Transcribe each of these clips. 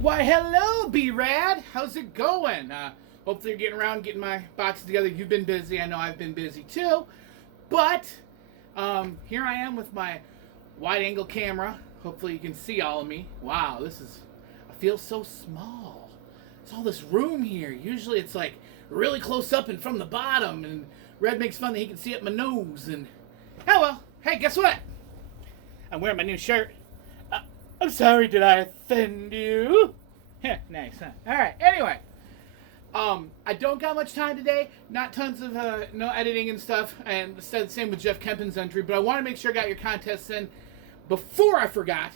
Why, hello, B-Rad. How's it going? Hopefully you're getting around, getting my boxes together. You've been busy. I know I've been busy too. But here I am with my wide-angle camera. Hopefully you can see all of me. Wow, I feel so small. It's all this room here. Usually it's like really close up and from the bottom. And Red makes fun that he can see up my nose. And, oh well. Hey, guess what? I'm wearing my new shirt. I'm sorry, did I offend you? Nice, huh? Alright, anyway. I don't got much time today. Not tons of, no editing and stuff. And same with Jeff Kempen's entry. But I want to make sure I got your contests in before I forgot.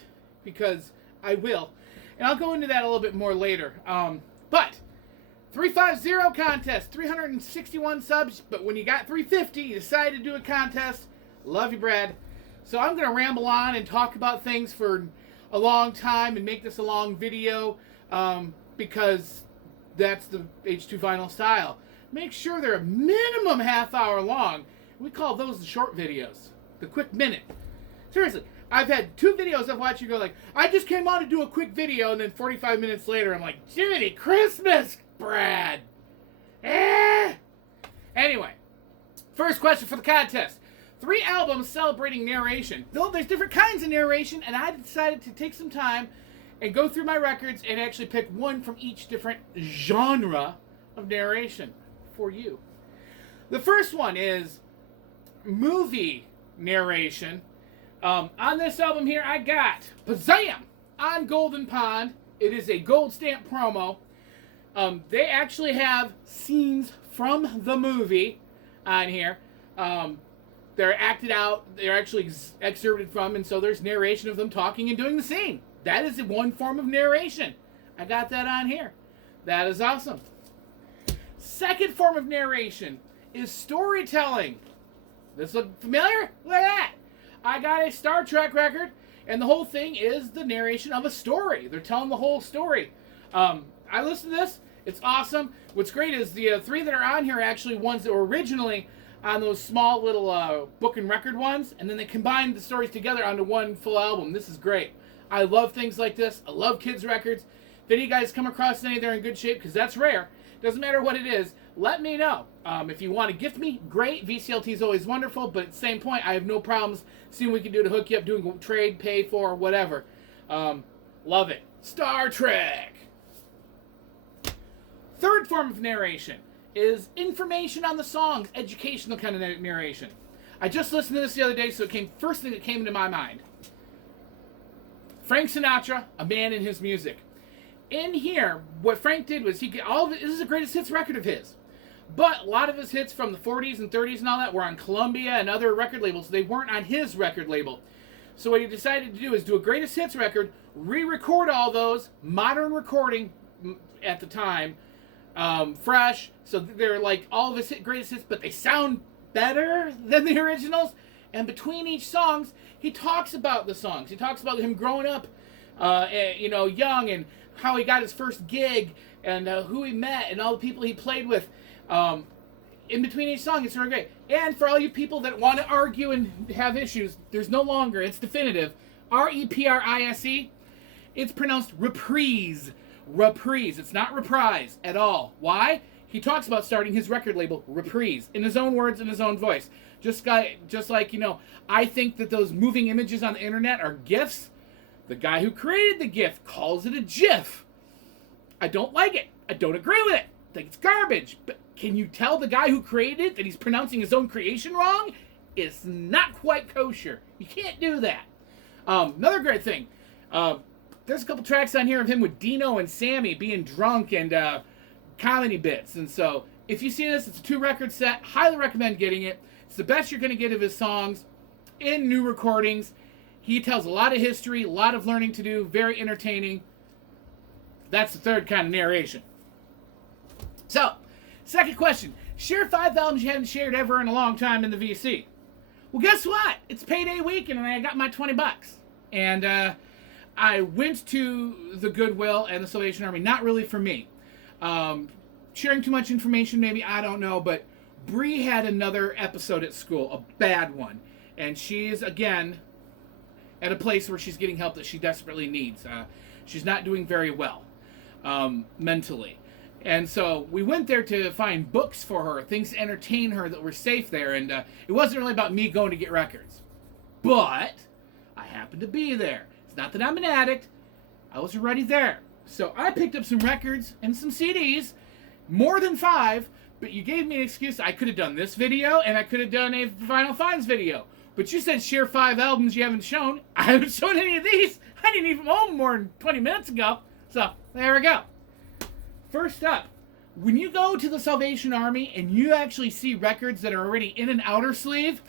Because I will. And I'll go into that a little bit more later. But 350 contest. 361 subs. But when you got 350, you decided to do a contest. Love you, Brad. So I'm going to ramble on and talk about things for a long time and make this a long video because that's the H2Vinyl style. Make sure they're a minimum half hour long. We call those the short videos, the quick minute. Seriously, I've had 2 videos I've watched you go like, I just came on to do a quick video, and then 45 minutes later I'm like, Jiminy Christmas, Brad. Anyway, first question for the contest. 3 albums celebrating narration. Though there's different kinds of narration, and I decided to take some time and go through my records and actually pick one from each different genre of narration for you. The first one is movie narration. On this album here, I got Pazam on Golden Pond. It is a gold stamp promo. They actually have scenes from the movie on here. They're acted out, they're actually excerpted from, and so there's narration of them talking and doing the scene. That is one form of narration. I got that on here. That is awesome. Second form of narration is storytelling. This look familiar? Look at that. I got a Star Trek record, and the whole thing is the narration of a story. They're telling the whole story. I listened to this. It's awesome. What's great is the 3 that are on here are actually ones that were originally on those small little book and record ones, and then they combined the stories together onto one full album. This is great. I love things like this. I love kids' records. If any of you guys come across any, they're in good shape, because that's rare. Doesn't matter what it is. Let me know. If you want to gift me, great. VCLT is always wonderful, but at the same point, I have no problems seeing what we can do to hook you up, doing trade, pay for, whatever. Love it. Star Trek. Third form of narration is information on the songs, educational kind of narration. I just listened to this the other day, so first thing that came into my mind. Frank Sinatra, A Man and His Music. In here, what Frank did was this is the greatest hits record of his. But a lot of his hits from the 40s and 30s and all that were on Columbia and other record labels. They weren't on his record label. So what he decided to do is do a greatest hits record, re-record all those, modern recording at the time, fresh, so they're like all of his greatest hits, but they sound better than the originals. And between each songs, he talks about the songs. He talks about him growing up, young, and how he got his first gig, and who he met, and all the people he played with. In between each song, it's really great. And for all you people that want to argue and have issues, there's no longer. It's definitive. R-E-P-R-I-S-E. It's pronounced reprise. Reprise. It's not reprise at all. Why? He talks about starting his record label, Reprise, in his own words, in his own voice. Just like, I think that those moving images on the internet are GIFs. The guy who created the GIF calls it a GIF. I don't like it. I don't agree with it. I think it's garbage. But can you tell the guy who created it that he's pronouncing his own creation wrong? It's not quite kosher. You can't do that. Another great thing. There's a couple tracks on here of him with Dino and Sammy being drunk and comedy bits. And so, if you see this, it's a 2-record set. Highly recommend getting it. It's the best you're going to get of his songs in new recordings. He tells a lot of history, a lot of learning to do, very entertaining. That's the third kind of narration. So, second question. Share 5 albums you haven't shared ever in a long time in the VC. Well, guess what? It's payday weekend and I got my $20. And I went to the Goodwill and the Salvation Army. Not really for me. Sharing too much information, maybe, I don't know. But Bree had another episode at school, a bad one. And she's, again, at a place where she's getting help that she desperately needs. She's not doing very well. mentally. And so we went there to find books for her, things to entertain her that were safe there. And it wasn't really about me going to get records. But I happened to be there. It's not that I'm an addict. I was already there. So I picked up some records and some CDs, more than 5, but you gave me an excuse. I could have done this video, and I could have done a Vinyl Finds video. But you said share 5 albums you haven't shown. I haven't shown any of these. I didn't even own them more than 20 minutes ago. So there we go. First up, when you go to the Salvation Army and you actually see records that are already in an outer sleeve,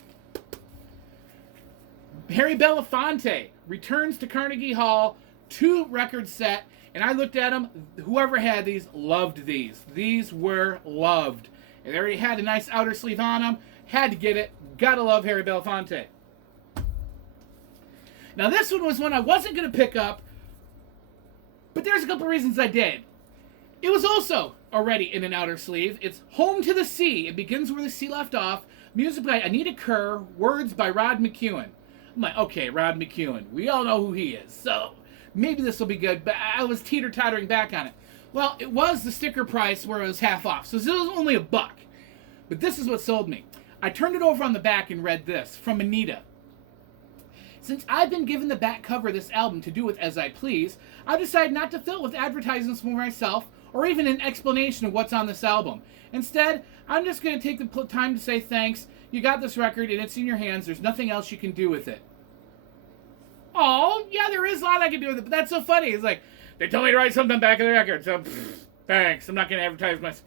Harry Belafonte returns to Carnegie Hall, 2 record set, and I looked at them. Whoever had these loved these. These were loved. And they already had a nice outer sleeve on them. Had to get it. Gotta love Harry Belafonte. Now this one was one I wasn't going to pick up, but there's a couple reasons I did. It was also already in an outer sleeve. It's Home to the Sea. It begins where the sea left off. Music by Anita Kerr. Words by Rod McEwen. I'm like, okay, Rod McEwen. We all know who he is. So maybe this will be good. But I was teeter-tottering back on it. Well, it was the sticker price where it was half off. So this was only $1. But this is what sold me. I turned it over on the back and read this from Anita. Since I've been given the back cover of this album to do with as I please, I've decided not to fill it with advertisements for myself or even an explanation of what's on this album. Instead, I'm just going to take the time to say thanks. You got this record and it's in your hands. There's nothing else you can do with it. Oh, yeah, there is a lot I can do with it, but that's so funny. It's like, they told me to write something back of the record, so thanks. I'm not going to advertise myself.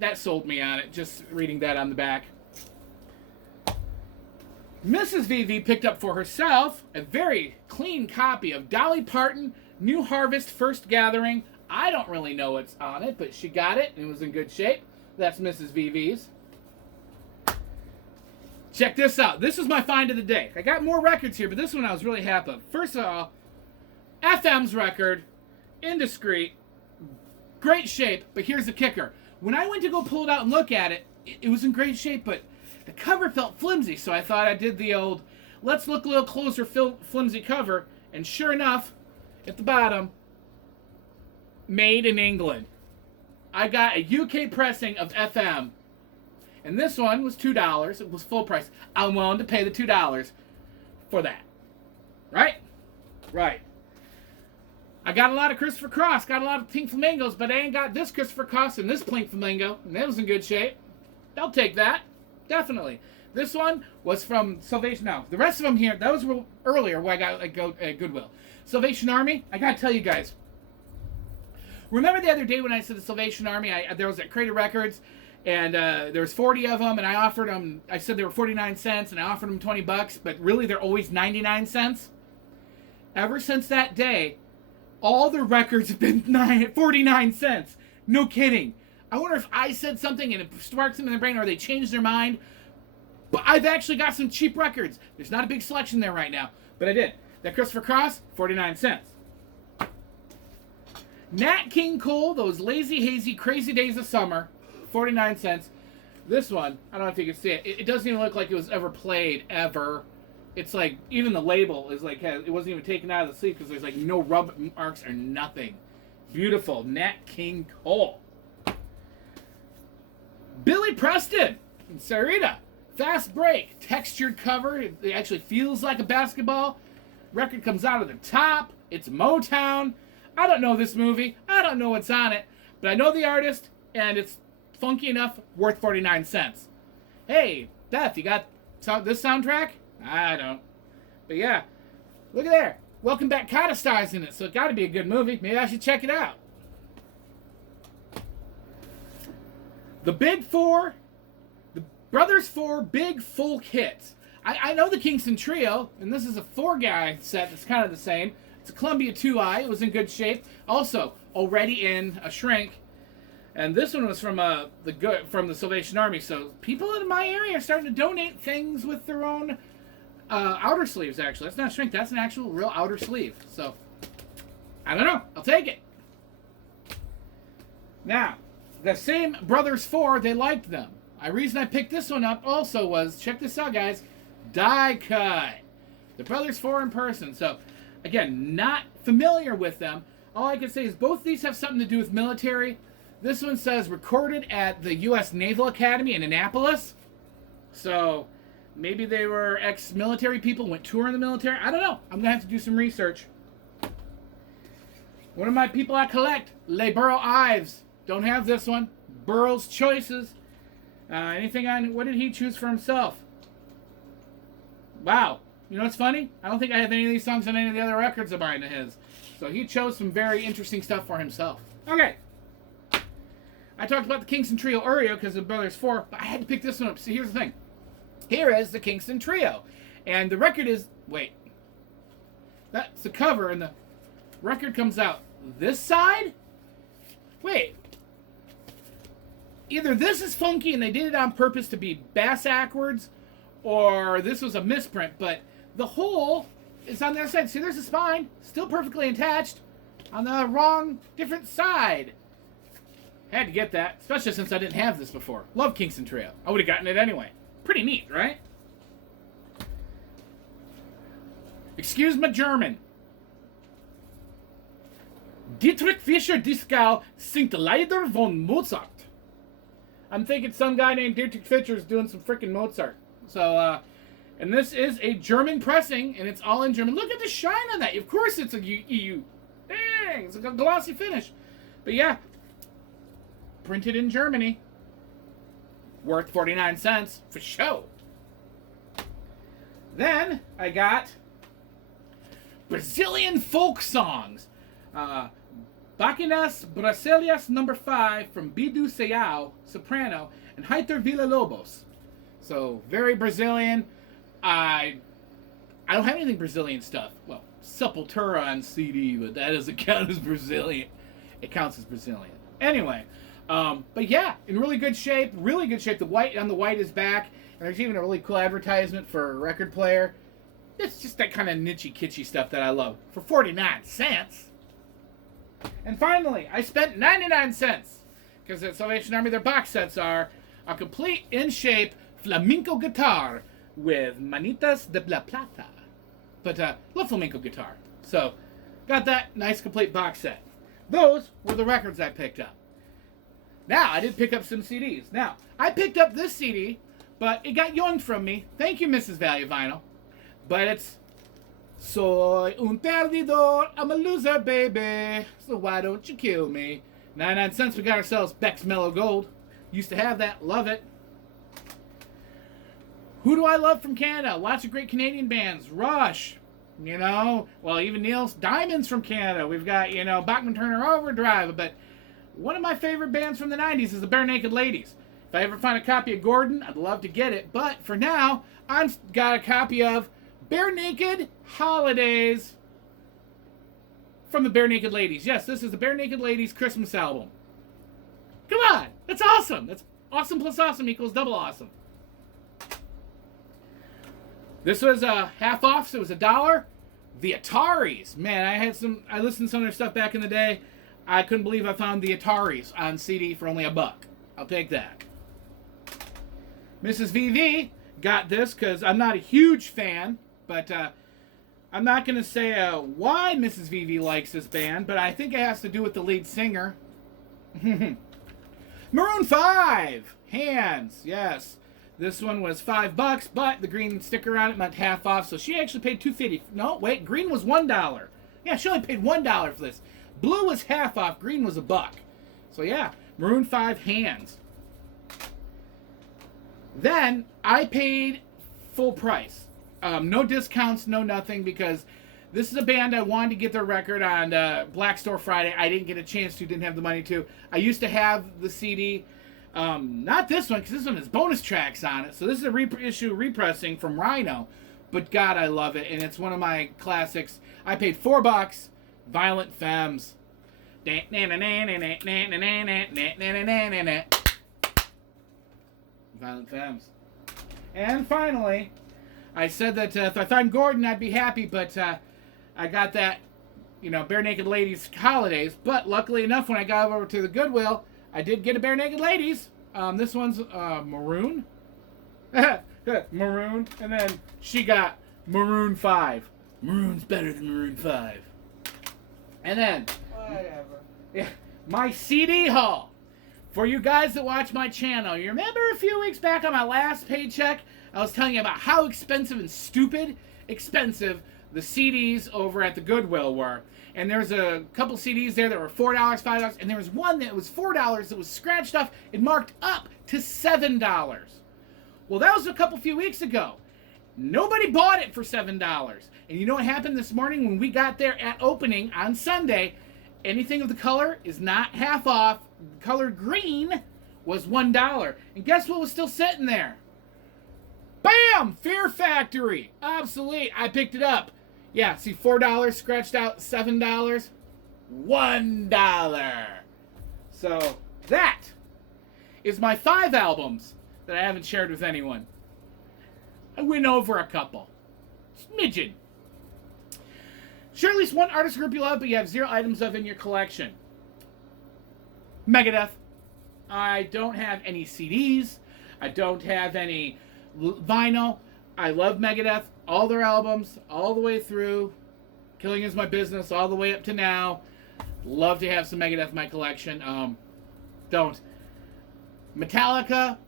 That sold me on it, just reading that on the back. Mrs. VV picked up for herself a very clean copy of Dolly Parton, New Harvest First Gathering. I don't really know what's on it, but she got it and it was in good shape. That's Mrs. VV's. Check this out. This is my find of the day. I got more records here, but this one I was really happy with. First of all, FM's record, indiscreet, great shape, but here's the kicker. When I went to go pull it out and look at it, it was in great shape, but the cover felt flimsy, so I thought I did the old, let's look a little closer, flimsy cover, and sure enough, at the bottom, made in England. I got a UK pressing of FM, and this one was $2. It was full price. I'm willing to pay the $2 for that. Right? Right. I got a lot of Christopher Cross, got a lot of Pink Flamingos, but I ain't got this Christopher Cross and this Pink Flamingo, and that was in good shape. I'll take that. Definitely. This one was from Salvation. Now, the rest of them here, that was earlier where I got Goodwill. Salvation Army, I gotta tell you guys. Remember the other day when I said the Salvation Army, there was at Crater Records, and there was 40 of them, and I offered them, I said they were 49 cents, and I offered them $20, but really they're always 99 cents. Ever since that day, all the records have been 49 cents. No kidding. I wonder if I said something and it sparked them in their brain or they changed their mind. But I've actually got some cheap records. There's not a big selection there right now, but I did. That Christopher Cross, 49 cents. Nat King Cole, Those Lazy Hazy Crazy Days of Summer, 49 cents. This one, I don't know if you can see it. It doesn't even look like it was ever played, ever. It's like, even the label is like, it wasn't even taken out of the sleeve because there's like no rub marks or nothing. Beautiful. Nat King Cole. Billy Preston and Sarita. Fast Break. Textured cover. It actually feels like a basketball. Record comes out of the top. It's Motown. I don't know this movie. I don't know what's on it. But I know the artist, and it's funky enough, worth 49 cents. Hey, Beth, you got this soundtrack? I don't. But yeah, look at there. Welcome Back Cotta stars in it, so it got to be a good movie. Maybe I should check it out. The Big Four, the Brothers Four Big Folk Hits. I know the Kingston Trio, and this is a 4-guy set that's kind of the same. It's a Columbia 2i. It was in good shape. Also, already in a shrink. And this one was from the Salvation Army. So people in my area are starting to donate things with their own outer sleeves, actually. That's not shrink. That's an actual real outer sleeve. So, I don't know. I'll take it. Now, the same Brothers 4, they liked them. The reason I picked this one up also was, check this out, guys, die cut. The Brothers 4 in person. So, again, not familiar with them. all I can say is both these have something to do with military. This one says recorded at the U.S. Naval Academy in Annapolis. So maybe they were ex-military people, went tour in the military. I don't know. I'm going to have to do some research. One of my people I collect, Les Burrow Ives. Don't have this one. Burrow's Choices. Anything on, what did he choose for himself? Wow. You know what's funny? I don't think I have any of these songs on any of the other records of mine of his. So he chose some very interesting stuff for himself. Okay. I talked about the Kingston Trio Oreo because of Brothers 4, but I had to pick this one up. See, here's the thing. Here is the Kingston Trio. And the record is, wait. That's the cover, and the record comes out this side? Wait. Either this is funky and they did it on purpose to be bass-ackwards, or this was a misprint, but the hole is on the other side. See, there's the spine, still perfectly attached, on the wrong, different side. Had to get that, especially since I didn't have this before. Love Kingston Trio. I would have gotten it anyway. Pretty neat, right? Excuse my German. Dietrich Fischer Dieskau singt Lieder von Mozart. I'm thinking some guy named Dietrich Fischer is doing some freaking Mozart. So, and this is a German pressing, and it's all in German. Look at the shine on that. Of course it's a EU. Dang, it's a glossy finish. But yeah, printed in Germany. Worth 49 cents for show. Then I got Brazilian folk songs. Baquinas Brasilias No. 5 from Bidu Seau, soprano, and Heitor Villa-Lobos. So, very Brazilian. I don't have anything Brazilian stuff. Well, Sepultura on CD, but that doesn't count as Brazilian. It counts as Brazilian. Anyway, but yeah, in really good shape. Really good shape. The white on the white is back. And there's even a really cool advertisement for a record player. It's just that kind of niche kitschy stuff that I love. For 49 cents. And finally, I spent 99 cents. Because at Salvation Army, their box sets are a complete in-shape flamenco guitar with Manitas de la Plata. But love flamenco guitar. So, got that nice complete box set. Those were the records I picked up. Now, I did pick up some CDs. Now, I picked up this CD, but it got yoinked from me. Thank you, Mrs. Value Vinyl. But it's Soy un perdidor, I'm a loser, baby. So why don't you kill me? 99 cents, we got ourselves Beck's Mellow Gold. Used to have that, love it. Who do I love from Canada? Lots of great Canadian bands. Rush, you know, well, even Neil's Diamonds from Canada. We've got, you know, Bachman Turner Overdrive. But one of my favorite bands from the 90s is the Bare Naked Ladies. If I ever find a copy of Gordon, I'd love to get it. But for now, I've got a copy of Bare Naked Holidays from the Bare Naked Ladies. Yes, this is the Bare Naked Ladies Christmas album. Come on, that's awesome. That's awesome plus awesome equals double awesome. This was half off, so it was $1. The Ataris, man, I listened to some of their stuff back in the day. I couldn't believe I found the Ataris on CD for only $1. I'll take that. Mrs. VV got this because I'm not a huge fan. But I'm not going to say why Mrs. VV likes this band, but I think it has to do with the lead singer. Maroon 5! Hands, yes. This one was $5, but the green sticker on it meant half off, so she actually paid $2.50. No, wait, green was $1. Yeah, she only paid $1 for this. Blue was half off, green was $1. So yeah, Maroon 5 Hands. Then I paid full price. No discounts, no nothing, because this is a band I wanted to get their record on Black Store Friday. I didn't get a chance to, didn't have the money to. I used to have the CD. Not this one, because this one has bonus tracks on it. So this is a reissue repressing from Rhino. But God, I love it, and it's one of my classics. I paid $4. Violent Femmes. Violent Femmes. And finally, I said that if I find Gordon, I'd be happy, but I got that, you know, Bare Naked Ladies Holidays. But luckily enough, when I got over to the Goodwill, I did get a Bare Naked Ladies. This one's maroon. Maroon. And then she got Maroon 5. Maroon's better than Maroon 5. And then my CD haul. For you guys that watch my channel, you remember a few weeks back on my last paycheck, I was telling you about how expensive and stupid expensive the CDs over at the Goodwill were. And there's a couple CDs there that were $4, $5, and there was one that was $4 that was scratched off and marked up to $7. Well, that was a few weeks ago. Nobody bought it for $7. And you know what happened this morning when we got there at opening on Sunday? Anything of the color is not half off. Color green was $1. And guess what was still sitting there? Bam! Fear Factory. Obsolete. I picked it up. Yeah, see, $4 scratched out, $7, $1. So that is my 5 albums that I haven't shared with anyone. I went over a couple. Smidgen. Share at least one artist group you love, but you have 0 items of in your collection. Megadeth. I don't have any CDs. I don't have any vinyl. I love Megadeth. All their albums, all the way through. Killing Is My Business, all the way up to now. Love to have some Megadeth in my collection. Don't. Metallica,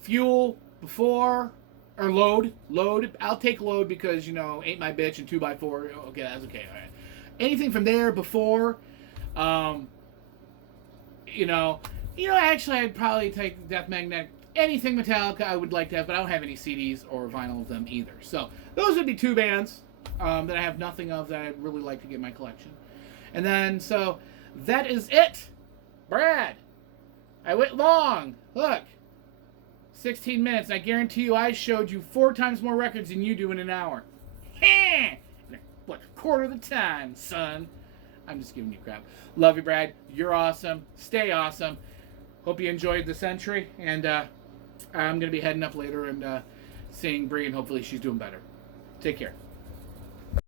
Fuel, Before, or Load. I'll take Load because, Ain't My Bitch and 2x4. Okay, that's okay. All right. Anything from there, Before, actually I'd probably take Death Magnetic. Anything Metallica I would like to have, but I don't have any CDs or vinyl of them either. So those would be 2 bands that I have nothing of that I'd really like to get in my collection. And then, so that is it. Brad, I went long. Look, 16 minutes. I guarantee you I showed you 4 times more records than you do in an hour. What, a quarter of the time, son. I'm just giving you crap. Love you, Brad. You're awesome. Stay awesome. Hope you enjoyed this entry. And I'm going to be heading up later and seeing Bree, and hopefully she's doing better. Take care.